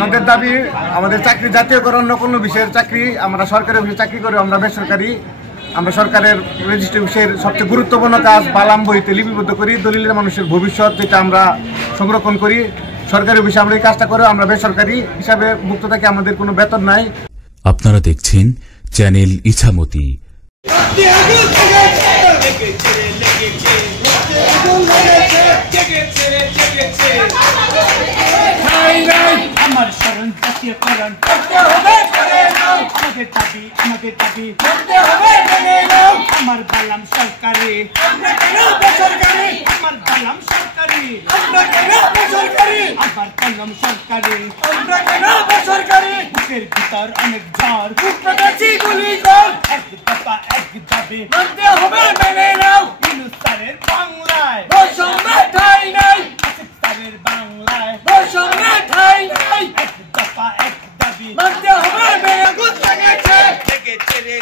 আমাদের দাবি আমাদের চাকরি জাতীয়করণ নকল বিষয়ের চাকরি আমরা সরকারি অফিসে চাকরি করে আমরা বেসরকারি আমরা সরকারের রেজিস্ট্রি অফিসের সবচেয়ে গুরুত্বপূর্ণ কাজ বালাম বইতে লিপিবদ্ধ করি দলিলের মানুষের ভবিষ্যৎ যেটা আমরা সংরক্ষণ করি সরকারি অফিসে আমরা এই কাজটা করে আমরা বেসরকারি হিসাবে মুক্ত থাকি আমাদের কোনো বেতন নাই। আপনারা দেখছেন চ্যানেল ইছামতি। আমার শরণ জাতীয়করণ করতে হবে করে নাও আমাদের দাবি আমার বালাম সরকারি আমরা কেন বেসরকারি আমার বালাম সরকারি আমরা কেন বেসরকারি আমার কলম সরকারি আমরা কেন বেসরকারি বুকের ভিতর অনেক ঝড় বুক পেটেছি গুলি কর এক দফা এক দাবি মানতে হবে মেনে নাও হিন্দুস্তানের বাংলায় বৈষম্য ঠাঁই নাই পাকিস্তানের বাংলায় বৈষম্য ঠাঁই নাই এক দফা এক দাবি মানতে হবে মেনে আগুন লেগেছে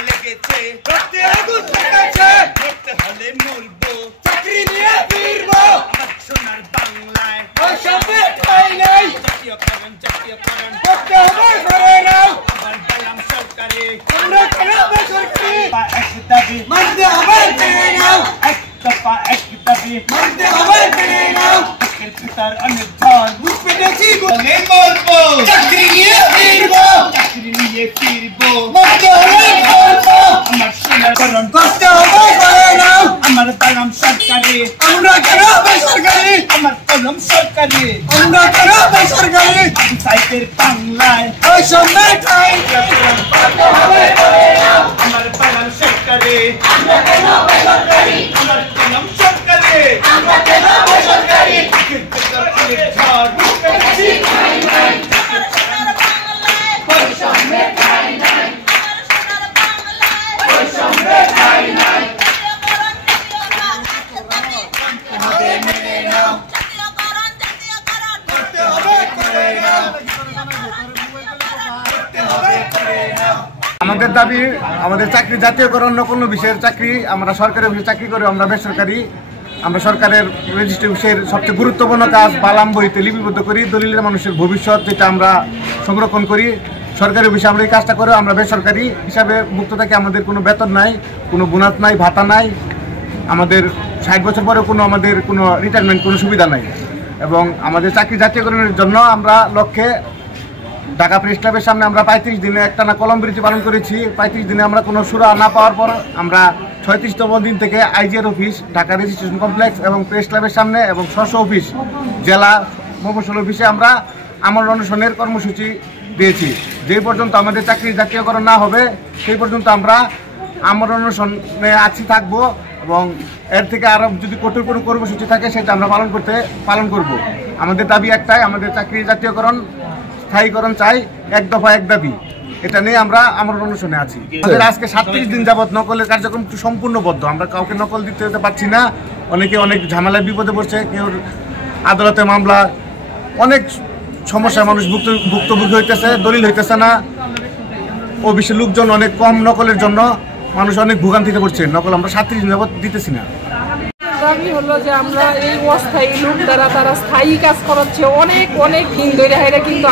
লেগেছে রক্তে আগুন লেগেছে করতে হলে মরবো চাকরি নিয়ে ফিরবো আমার সোনার বাংলায় বৈষম্য ঠাঁই নাই জাতীয়করণ করতে হবে করে নাও আমার বালাম সরকারি আমরা কেন বেসরকারি এক দাবি মানতে হবে মেনে নাও এক দফা এক দাবি মানতে হবে মেনে নাও বুকের ভিতর অনেক ঝড় বুক পেটেছি বলে মরবো চাকরি নিয়ে ফিরবো মানতে হবে মরবো আমার সোনার করণ করতে হবে করে নাও আমার বালাম সরকারি আমরা কেন বেসরকারি আমার কলম সরকারি আমরা কেন বেসরকারি সাইটের বাংলায় বৈষম্য ঠাঁই করতে হবে করে নাও আমার বালাম সরকারি আমরা কেন বেসরকারি আমার কলম সরকারি আমরা কেন বেসরকারি অনেক ঝড় বৈষম্য ঠাঁই নাই বৈষম্য ঠাঁই নাই আমাদের দাবি আমাদের চাকরি জাতীয়করণ নকল বিষয়ের চাকরি আমরা সরকারি অফিসে চাকরি করে আমরা বেসরকারি আমরা সরকারের রেজিস্ট্রি অফিসের সবচেয়ে গুরুত্বপূর্ণ কাজ বালাম বইতে লিপিবদ্ধ করি দলিলের মানুষের ভবিষ্যৎ যেটা আমরা সংরক্ষণ করি সরকারি অফিসে আমরা এই কাজটা করে আমরা বেসরকারি হিসাবে মুক্ত থাকি আমাদের কোনো বেতন নাই কোনো বোনাস নাই ভাতা নাই আমাদের 60 বছর পরেও আমাদের কোনো রিটায়ারমেন্ট কোনো সুবিধা নাই এবং আমাদের চাকরি জাতীয়করণের জন্য আমরা লক্ষ্যে ঢাকা প্রেস ক্লাবের সামনে আমরা 35 দিনে একটানা কলম বিরতি পালন করেছি। 35 দিনে আমরা কোনো সুরা না পাওয়ার পর আমরা 36তম দিন থেকে IGR office Dhaka registration complex এবং প্রেস ক্লাবের সামনে এবং স্ব অফিস জেলা মফস্বল অফিসে আমরা আমরণ অনশনের কর্মসূচি দিয়েছি। যে পর্যন্ত আমাদের চাকরি জাতীয়করণ না হবে সেই পর্যন্ত আমরা আমরণ অনশনে থাকবো এবং এর থেকে আরও যদি কঠোর কোনো কর্মসূচি থাকে সেটা আমরা পালন করব। আমাদের দাবি একটাই, আমাদের চাকরি জাতীয়করণ স্থায়ীকরণ চাই, এক দফা এক দাবি, এটা নিয়ে আমরা আমরণ অনশনে আছি। আমাদের আজকে 37 দিন যাবৎ নকলের কার্যক্রম সম্পূর্ণ বদ্ধ, আমরা কাউকে নকল দিতে পারছি না। অনেকে অনেক ঝামেলায় বিপদে পড়ছে, কেউ আদালতে মামলা, অনেক সমস্যায় মানুষ ভুক্তভোগী হইতেছে, দলিল হইতেছে না। অফিসের লোকজন অনেক কম, নকলের জন্য মানুষ অনেক ভোগান্তিতে পড়ছে। নকল আমরা 37 দিন যাবৎ দিতেছি না। দাবি হলো যে আমরা এই অস্থায়ী লোক দ্বারা তারা স্থায়ী কাজ করাচ্ছে অনেক দিন ধরে, এটা কিন্তু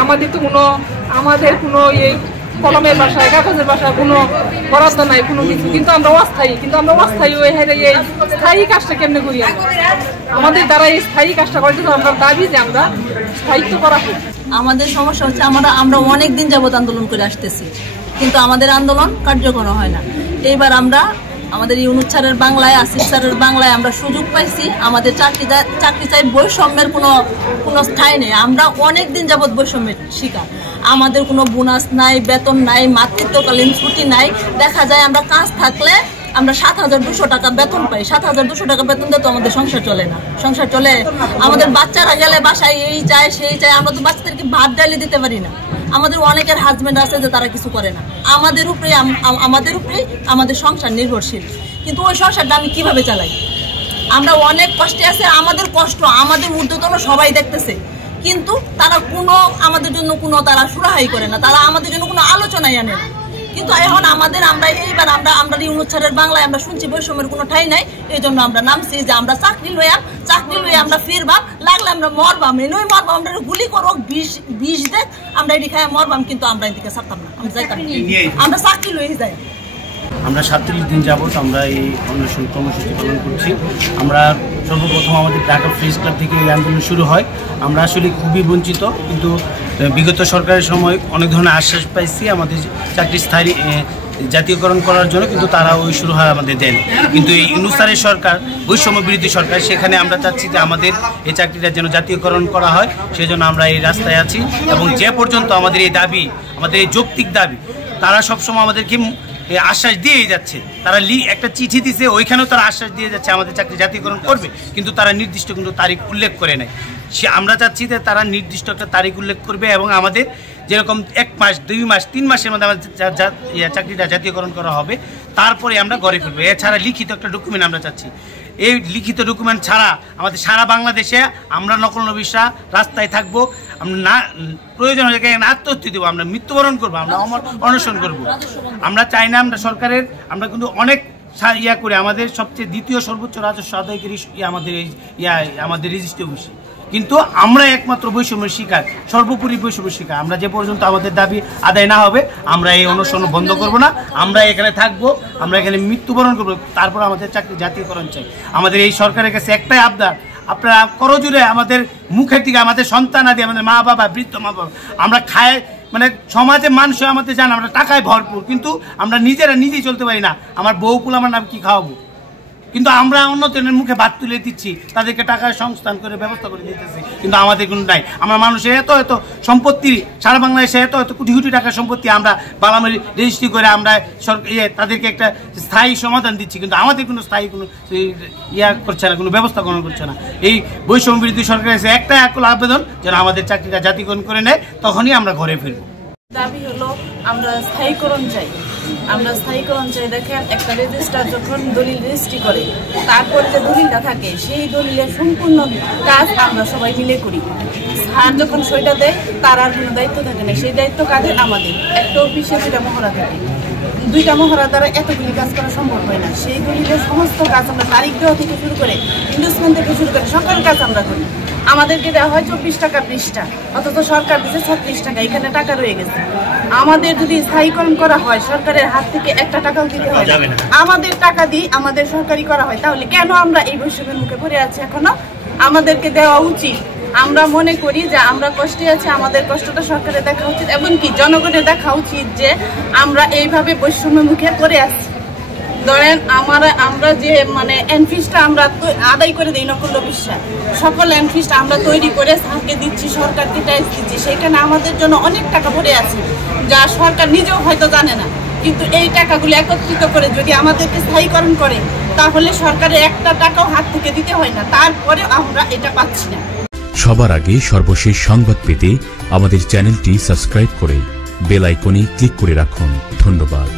আমাদের কোনো এই কলমের বাসায় কাগজের বাসায় কোনো বরাদ্দ নাই কোনো কিছু, কিন্তু আমরা অস্থায়ী এই স্থায়ী কাজটা কেমনে করি? আমাদের দ্বারা এই স্থায়ী কাজটা করে কিন্তু আমরা দাবি যে আমরা স্থায়িত্ব করা হোক। আমাদের সমস্যা হচ্ছে আমরা অনেক দিন যাবত আন্দোলন করে আসতেছি, কিন্তু আমাদের আন্দোলন কার্যকর হয় না। এইবার আমরা আমাদের ইউনুস স্যারের বাংলায়, আসিফ স্যারের বাংলায় আমরা সুযোগ পাইছি। আমাদের চাকরি চাই, বৈষম্যের কোনো স্থায়ী নেই। আমরা অনেক দিন যাবৎ বৈষম্যের শিকার। আমাদের কোনো বোনাস নাই, বেতন নাই, মাতৃত্বকালীন ছুটি নাই। দেখা যায় আমরা কাজ থাকলে আমরা 7,200 টাকা বেতন পাই। 7,200 টাকা বেতন দিয়ে তো আমাদের সংসার চলে না। সংসার চলে, আমাদের বাচ্চারা গেলে বাসায় এই চায় সেই চায়, আমরা তো বাচ্চাদেরকে ভাত ডালি দিতে পারি না। আমাদের অনেকের হাজবেন্ড আছে যে তারা কিছু করে না, আমাদের উপরে আমাদের সংসার নির্ভরশীল। কিন্তু ওই সংসারটা আমি কিভাবে চালাই? আমরা অনেক কষ্টে আছে, আমাদের কষ্ট আমাদের ঊর্ধ্বতন সবাই দেখতেছে, কিন্তু তারা আমাদের জন্য তারা সুরাহাই করে না, তারা আমাদের জন্য কোনো আলোচনাই আনে না। কিন্তু এখন আমরা এইবার আমরা ইউনুস স্যারের বাংলায় আমরা শুনছি বৈষম্যের কোনো ঠাই নাই, এই জন্য আমরা নামছি যে আমরা চাকরি লইয়া আমরা ফিরবাম, লাগলে আমরা মরবাম, এনেই মরবাম, আমরা গুলি করো বিষ দেখ আমরা এটি খাই মরবাম, কিন্তু আমরা এদিকে ছাড়তাম না, আমরা যাইতাম, আমরা চাকরি লইয়ে যাই। আমরা 47 দিন যাবত আমরা এই অনশন কর্মসূচি পালন করছি। আমরা সর্বপ্রথম আমাদের ঢাকা প্রেস ক্লাব থেকে এই আন্দোলন শুরু হয়। আমরা আসলে খুবই বঞ্চিত, কিন্তু বিগত সরকারের সময় অনেক ধরনের আশ্বাস পাইছি আমাদের চাকরি স্থায়ী জাতীয়করণ করার জন্য, কিন্তু তারা ওই শুরু হয় আমাদের দেন। কিন্তু এই ইউনুস স্যারের সরকার বৈষম্য বিরোধী সরকার, সেখানে আমরা চাচ্ছি যে আমাদের এই চাকরিটা যেন জাতীয়করণ করা হয়, সেজন্য আমরা এই রাস্তায় আছি। এবং যে পর্যন্ত আমাদের এই দাবি, আমাদের এই যৌক্তিক দাবি, তারা সবসময় আমাদেরকে আশ্বাস দিয়েই যাচ্ছে। তারা একটা চিঠি দিছে, ওইখানেও তারা আশ্বাস দিয়ে যাচ্ছে আমাদের চাকরি জাতীয়করণ করবে, কিন্তু তারা নির্দিষ্ট কিন্তু তারিখ উল্লেখ করে নেয়। আমরা চাচ্ছি যে তারা নির্দিষ্ট একটা তারিখ উল্লেখ করবে এবং আমাদের যেরকম 1 মাস 2 মাস 3 মাসের মধ্যে আমাদের চাকরিটা জাতীয়করণ করা হবে, তারপরে আমরা ঘরে ফিরবো। এছাড়া লিখিত একটা ডকুমেন্ট আমরা চাচ্ছি। এই লিখিত ডকুমেন্ট ছাড়া আমাদের সারা বাংলাদেশে আমরা নকল নবিশরা রাস্তায় থাকবো, আমরা না প্রয়োজন হলে আত্মহত্যা দেবো, আমরা মৃত্যুবরণ করবো, আমরা অনশন করবো। আমরা চাই না আমরা সরকারের, আমরা কিন্তু অনেক করে আমাদের সবচেয়ে দ্বিতীয় সর্বোচ্চ রাজস্ব আদায়কারী আমাদের রেজিস্ট্রি অফিসে, কিন্তু আমরা একমাত্র বৈষম্যের শিকার, সর্বোপরি বৈষম্যের শিকার। আমরা যে পর্যন্ত আমাদের দাবি আদায় না হবে আমরা এই অনশন বন্ধ করব না, আমরা এখানে থাকবো, আমরা এখানে মৃত্যুবরণ করবো, তারপর আমাদের চাকরি জাতীয়করণ চাই। আমাদের এই সরকারের কাছে একটাই আবদার, আপনারা করজোরে আমাদের মুখের দিকে আমাদের সন্তান আদি, আমাদের মা বাবা, বৃদ্ধ মা বাবা, আমরা খায় মানে সমাজে মানুষ আমাদের জান আমরা টাকায় ভরপুর, কিন্তু আমরা নিজেই চলতে পারি না। আমার বউকুল আমার নাম কি খাওয়াবো, কিন্তু আমরা অন্যজনের মুখে ভাত তুলে দিচ্ছি, তাদেরকে টাকার সংস্থান করে ব্যবস্থা করে দিতেছি, কিন্তু আমাদের কোনো নাই। আমরা মানুষের এত সম্পত্তি, সারা বাংলাদেশে এত কোটি কোটি টাকার সম্পত্তি আমরা বালামের রেজিস্ট্রি করে আমরা তাদেরকে একটা স্থায়ী সমাধান দিচ্ছি, কিন্তু আমাদের কোনো স্থায়ী কোনো করছে না, কোনো ব্যবস্থা গ্রহণ করছে না। এই বৈষম্য বিরোধী সরকারের কাছে একটা আবেদন যেন আমাদের চাকরিটা জাতীয়করণ করে নেয়, তখনই আমরা ঘরে ফিরবো। দাবি হলো আমরা স্থায়ীকরণ চাই, দেখেন একটা রেজিস্ট্রার যখন দলিল রেজিস্ট্রি করে, তারপরে যে দলিলটা থাকে সেই দলিলের সম্পূর্ণ কাজ আমরা সবাই মিলে করি। আর যখন সইটা দেয় তার আর কোনো দায়িত্ব থাকে না, সেই দায়িত্ব কাজে আমাদের। একটা অফিসে 2টা মহড়া থাকে, 2টা মহড়া দ্বারা এতগুলি কাজ করা সম্ভব হয় না। সেই দলিলের সমস্ত কাজ আমরা তারিখ দেওয়া থেকে শুরু করে ইনভেস্টমেন্ট থেকে শুরু করে সকল কাজ আমরা করি। আমাদেরকে দেওয়া হয় 24 টাকা পৃষ্ঠা, অথচ সরকার দিচ্ছে 36 টাকা, এখানে টাকা রয়ে গেছে। আমাদের যদি স্থায়ীকরণ করা হয় সরকারের হাত থেকে একটা টাকাও দিতে হয়, আমাদের টাকা দিয়ে আমাদের সরকারি করা হয়, তাহলে কেন আমরা এই বৈষম্যের মুখে পড়ে আছি? এখনো আমাদেরকে দেওয়া উচিত। আমরা মনে করি যে আমরা কষ্টে আছি, আমাদের কষ্টটা সরকারের দেখা উচিত, এমনকি জনগণের দেখা উচিত যে আমরা এইভাবে বৈষম্যের মুখে পড়ে আছি। ধরেন আমরা যে মানে এনফিসটা আমরা আদায় করে দিই নকল বিশ্বাস, সকল এনফিসটা আমরা তৈরি করে স্যারকে দিচ্ছি, সরকারকে ট্যাক্স দিচ্ছি, সেখানে আমাদের জন্য অনেক টাকা পড়ে আছে যা সরকার নিজেও হয়তো জানে না। কিন্তু এই টাকাগুলো একত্রিত করে যদি আমাদেরকে স্থায়ীকরণ করে, তাহলে সরকারের একটা টাকাও হাত থেকে দিতে হয় না, তারপরে আমরা এটা পাচ্ছি না। সবার আগে সর্বশেষ সংবাদ পেতে আমাদের চ্যানেলটি সাবস্ক্রাইব করে বেল আইকনে ক্লিক করে রাখুন। ধন্যবাদ।